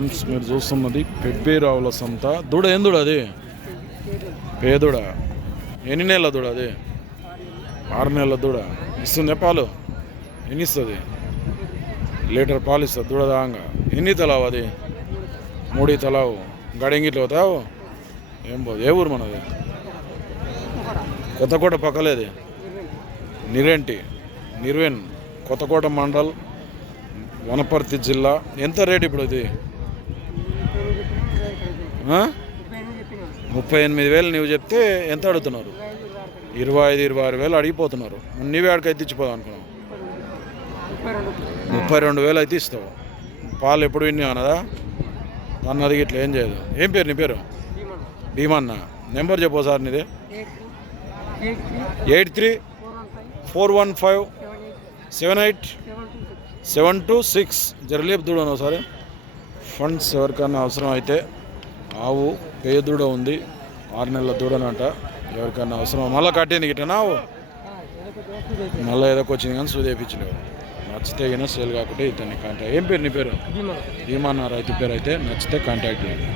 Friends మీరు చూస్తున్నది పెబ్బేరావుల సంత. దూడ ఏం దూడ అది? పేదూడ ఎన్ని నెలల దూడ అది? ఆరు నెలల దూడ. ఇస్తుందే పాలు? ఎన్ని ఇస్తుంది? లీటర్ పాలు ఇస్తుంది దూడ దాంగా ఎన్ని తలావు అది? మూడి తలావు. గడంగిట్లు పోతావు ఏం పోదు. ఏ ఊరు మనది? కొత్తకోట పక్కలేది నిరేంటి. నిర్వేన్. కొత్తకోట మండల్. వనపర్తి జిల్లా. ఎంత రేట్ ఇప్పుడు ఇది? ముప్పై ఎనిమిది వేలు నువ్వు చెప్తే ఎంత అడుగుతున్నారు? ఇరవై ఐదు ఇరవై ఆరు వేలు అడిగిపోతున్నారు. నీవే ఆడికి అయితే ఇచ్చిపోదాం అనుకున్నావు? ముప్పై రెండు వేలు అయితే ఇస్తావు. పాలు ఎప్పుడు విన్నావు అన్నదా? నన్ను అది ఇట్లా ఏం చేయదు. ఏం పేరు నీ పేరు? భీమన్న. నెంబర్ చెప్పు సార్ నీదే. Eight three four one five seven eight seven two six. జరలేపు దూడను ఒకసారి ఫండ్స్ ఎవరికైనా అవసరం అయితే ఆవు పేయ దూడ ఉంది. ఆరు నెలల దూడనంట. ఎవరికైనా అవసరం మళ్ళీ కట్టింది గిట్టనా ఆవు? మళ్ళీ ఏదో వచ్చింది కానీ సూదేపించలేవు నచ్చితే అయినా సేల్ కాకుంటే ఇతన్ని కాంటాక్ట్ ఏం పేరు నీ పేరు? భీమా రైతు పేరు అయితే నచ్చితే కాంటాక్ట్ చేయండి.